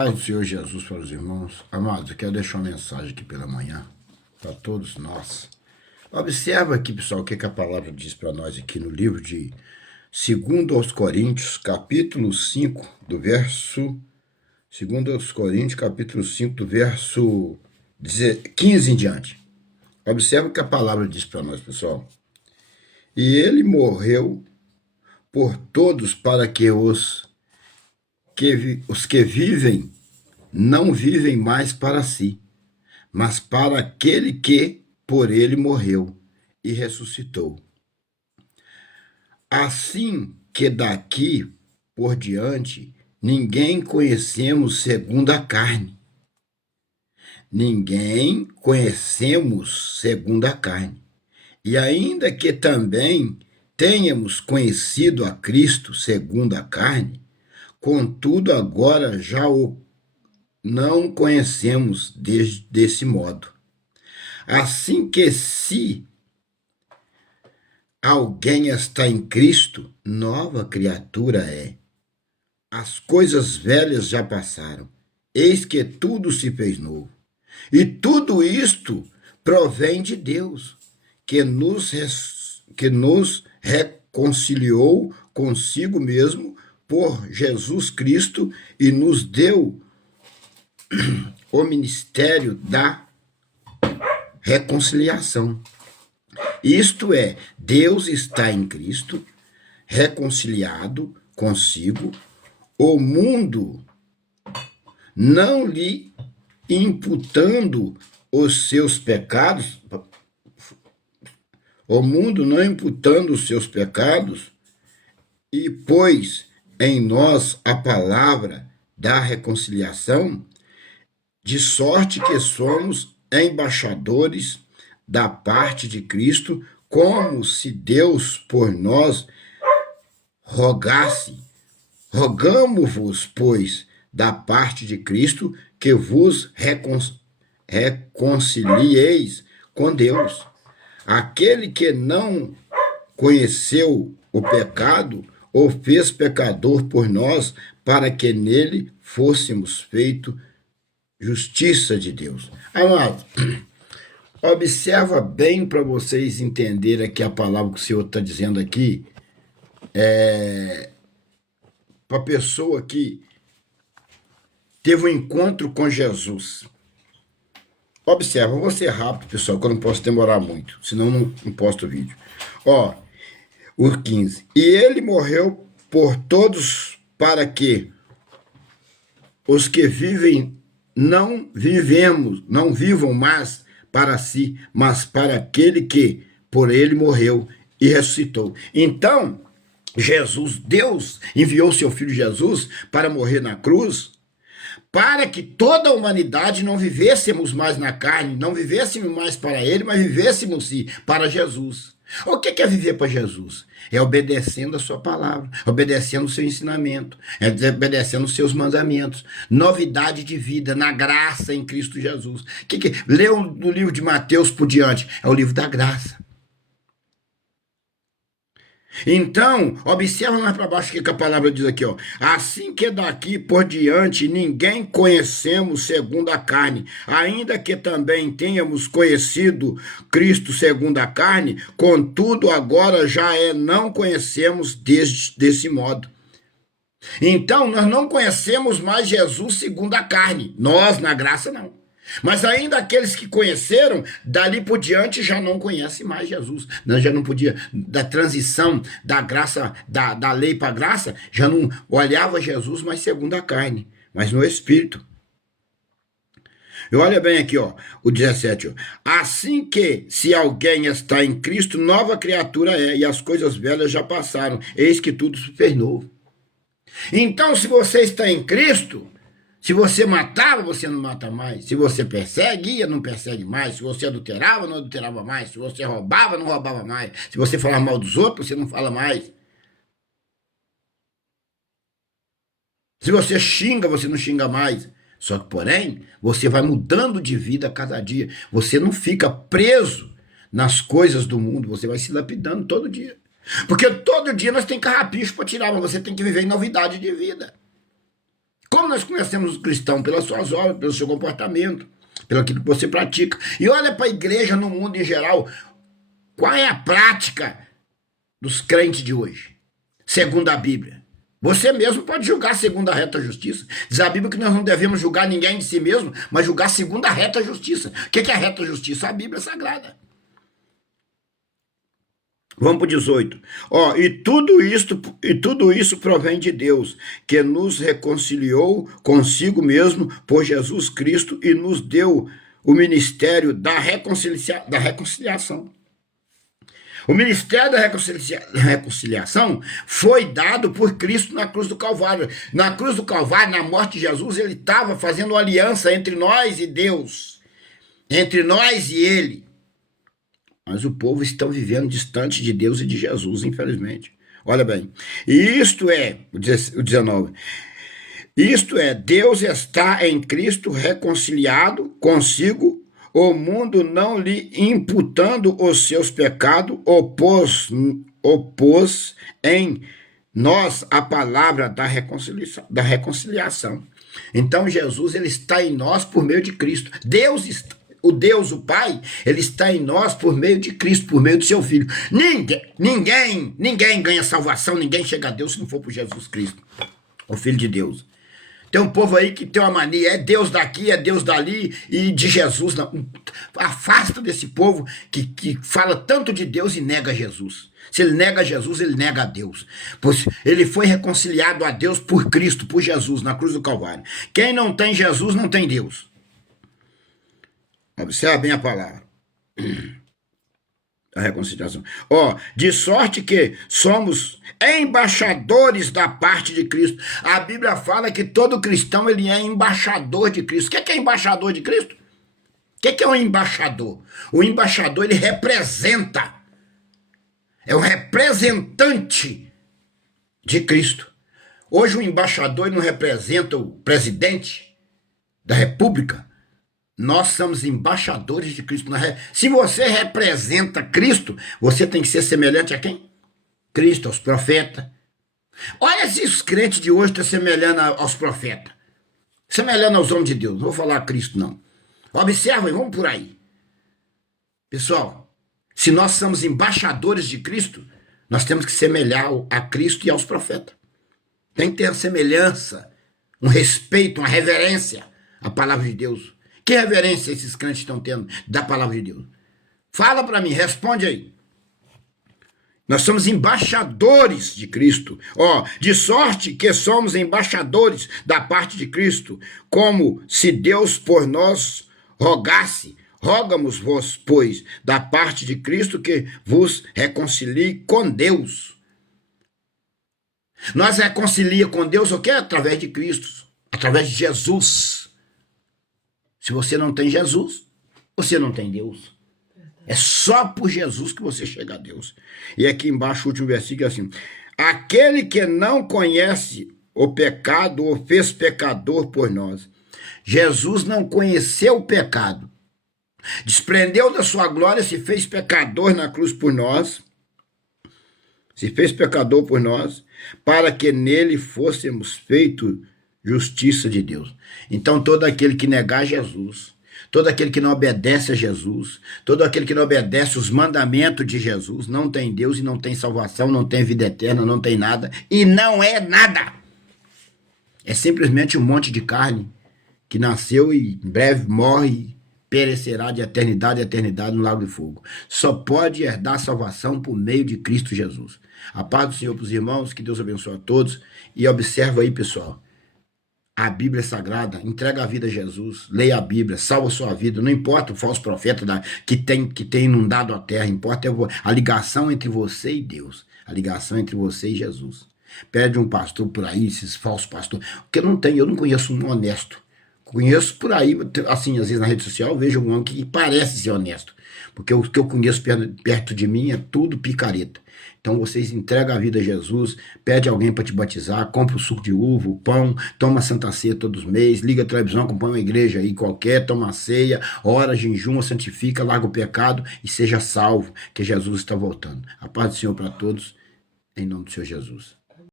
Paz do Senhor Jesus para os irmãos. Amados, eu quero deixar uma mensagem aqui pela manhã, para todos nós. Observa aqui, pessoal, o que a palavra diz para nós aqui no livro de 2 aos Coríntios, capítulo 5, do verso... 2 aos Coríntios, capítulo 5, do verso 15 em diante. Observa o que a palavra diz para nós, pessoal. E ele morreu por todos para que os que vivem não vivem mais para si, mas para aquele que por ele morreu e ressuscitou. Assim que daqui por diante ninguém conhecemos segundo a carne. Ninguém conhecemos segundo a carne. E ainda que também tenhamos conhecido a Cristo segundo a carne, contudo agora já o não conhecemos desse modo. Assim que se alguém está em Cristo, nova criatura é. As coisas velhas já passaram, eis que tudo se fez novo. E tudo isto provém de Deus, que nos reconciliou consigo mesmo por Jesus Cristo e nos deu o ministério da reconciliação. Isto é, Deus está em Cristo, reconciliado consigo, o mundo não lhe imputando os seus pecados, e pôs em nós a palavra da reconciliação, de sorte que somos embaixadores da parte de Cristo, como se Deus por nós rogasse. Rogamo-vos, pois, da parte de Cristo, que vos reconcilieis com Deus. Aquele que não conheceu o pecado, o fez pecador por nós, para que nele fôssemos feitos justiça de Deus. Amado, observa bem para vocês entenderem aqui a palavra que o Senhor está dizendo aqui, para a pessoa que teve um encontro com Jesus. Observa, eu vou ser rápido, pessoal, que eu não posso demorar muito, senão não posto o vídeo. Ó, o 15. E ele morreu por todos para que os que vivem não vivam mais para si, mas para aquele que por ele morreu e ressuscitou. Então, Jesus, Deus, enviou seu filho Jesus para morrer na cruz, para que toda a humanidade não vivêssemos mais na carne, não vivêssemos mais para ele, mas vivêssemos sim para Jesus. O que é viver para Jesus? É obedecendo a sua palavra, obedecendo o seu ensinamento, é obedecendo os seus mandamentos, novidade de vida na graça em Cristo Jesus. Leu no livro de Mateus por diante, é o livro da graça. Então, observa mais para baixo o que a palavra diz aqui, ó. Assim que daqui por diante ninguém conhecemos segundo a carne, ainda que também tenhamos conhecido Cristo segundo a carne, contudo agora já não conhecemos desse modo. Então, nós não conhecemos mais Jesus segundo a carne, nós na graça não. Mas ainda aqueles que conheceram, dali por diante já não conhecem mais Jesus. Já não podia, da transição da graça, da lei para a graça, já não olhava Jesus mais segundo a carne, mas no Espírito. E olha bem aqui, ó, o 17. Ó. Assim que, se alguém está em Cristo, nova criatura é, e as coisas velhas já passaram, eis que tudo se fez novo. Então, se você está em Cristo... Se você matava, você não mata mais. Se você perseguia, não persegue mais. Se você adulterava, não adulterava mais. Se você roubava, não roubava mais. Se você falava mal dos outros, você não fala mais. Se você xinga, você não xinga mais. Só que, porém, você vai mudando de vida a cada dia. Você não fica preso nas coisas do mundo. Você vai se lapidando todo dia. Porque todo dia nós temos carrapicho para tirar, mas você tem que viver em novidade de vida. Como Como nós conhecemos o cristão? Pelas suas obras, pelo seu comportamento, pelo aquilo que você pratica. E olha para a igreja no mundo em geral. Qual é a prática dos crentes de hoje? Segundo a Bíblia. Você mesmo pode julgar segundo a reta justiça. Diz a Bíblia que nós não devemos julgar ninguém de si mesmo, mas julgar segundo a reta justiça. O que é a reta justiça? A Bíblia Sagrada. Vamos para o 18. E tudo isso provém de Deus, que nos reconciliou consigo mesmo por Jesus Cristo e nos deu o ministério da reconciliação. O ministério da reconciliação foi dado por Cristo na cruz do Calvário. Na cruz do Calvário, na morte de Jesus, ele estava fazendo uma aliança entre nós e Deus, entre nós e ele. Mas o povo está vivendo distante de Deus e de Jesus, infelizmente. Olha bem, e isto é, o 19, isto é, Deus está em Cristo reconciliado consigo, o mundo não lhe imputando os seus pecados, opôs em nós a palavra da reconciliação. Então Jesus, ele está em nós por meio de Cristo. O Deus, o Pai, ele está em nós por meio de Cristo, por meio do seu Filho. Ninguém ganha salvação, ninguém chega a Deus se não for por Jesus Cristo, o Filho de Deus. Tem um povo aí que tem uma mania, é Deus daqui, é Deus dali, e de Jesus não. Afasta desse povo que fala tanto de Deus e nega Jesus. Se ele nega Jesus, ele nega a Deus. Pois ele foi reconciliado a Deus por Cristo, por Jesus, na cruz do Calvário. Quem não tem Jesus, não tem Deus. Observa bem a palavra. A reconciliação. De sorte que somos embaixadores da parte de Cristo. A Bíblia fala que todo cristão ele é embaixador de Cristo. O que é embaixador de Cristo? O que é um embaixador? O embaixador, ele representa. É o representante de Cristo. Hoje o embaixador não representa o presidente da República. Nós somos embaixadores de Cristo. Se você representa Cristo, você tem que ser semelhante a quem? Cristo, aos profetas. Olha se os crentes de hoje estão semelhando aos profetas. Semelhando aos homens de Deus. Não vou falar a Cristo, não. Observem, vamos por aí. Pessoal, se nós somos embaixadores de Cristo, nós temos que semelhar a Cristo e aos profetas. Tem que ter semelhança, um respeito, uma reverência à palavra de Deus. Que reverência esses crentes estão tendo da palavra de Deus? Fala para mim, responde aí. Nós somos embaixadores de Cristo. De sorte que somos embaixadores da parte de Cristo, como se Deus por nós rogasse. Rogamos-vos, pois, da parte de Cristo que vos reconcilie com Deus. Nós reconcilia com Deus o quê? Através de Cristo, através de Jesus. Se você não tem Jesus, você não tem Deus. É só por Jesus que você chega a Deus. E aqui embaixo o último versículo é assim: aquele que não conhece o pecado o fez pecador por nós. Jesus não conheceu o pecado. Desprendeu da sua glória, se fez pecador na cruz por nós. Se fez pecador por nós, para que nele fôssemos feitos justiça de Deus. Então todo aquele que negar Jesus, todo aquele que não obedece a Jesus, todo aquele que não obedece os mandamentos de Jesus, não tem Deus e não tem salvação, não tem vida eterna, não tem nada, e não é nada. É simplesmente um monte de carne que nasceu e em breve morre e perecerá de eternidade a eternidade no lago de fogo. Só pode herdar a salvação por meio de Cristo Jesus. A paz do Senhor para os irmãos, que Deus abençoe a todos, e observa aí, pessoal. A Bíblia é sagrada, entrega a vida a Jesus, leia a Bíblia, salva a sua vida, não importa o falso profeta que tem inundado a terra, importa a ligação entre você e Deus, a ligação entre você e Jesus. Pede um pastor por aí, esses falsos pastores, porque eu não conheço um honesto. Conheço por aí, assim, às vezes na rede social, eu vejo um homem que parece ser honesto, porque o que eu conheço perto de mim é tudo picareta. Então vocês entregam a vida a Jesus, pede alguém para te batizar, compra o suco de uva, o pão, toma Santa Ceia todos os meses, liga a televisão, acompanha uma igreja aí qualquer, toma a ceia, ora, jejuma, santifica, larga o pecado e seja salvo, que Jesus está voltando. A paz do Senhor para todos, em nome do Senhor Jesus.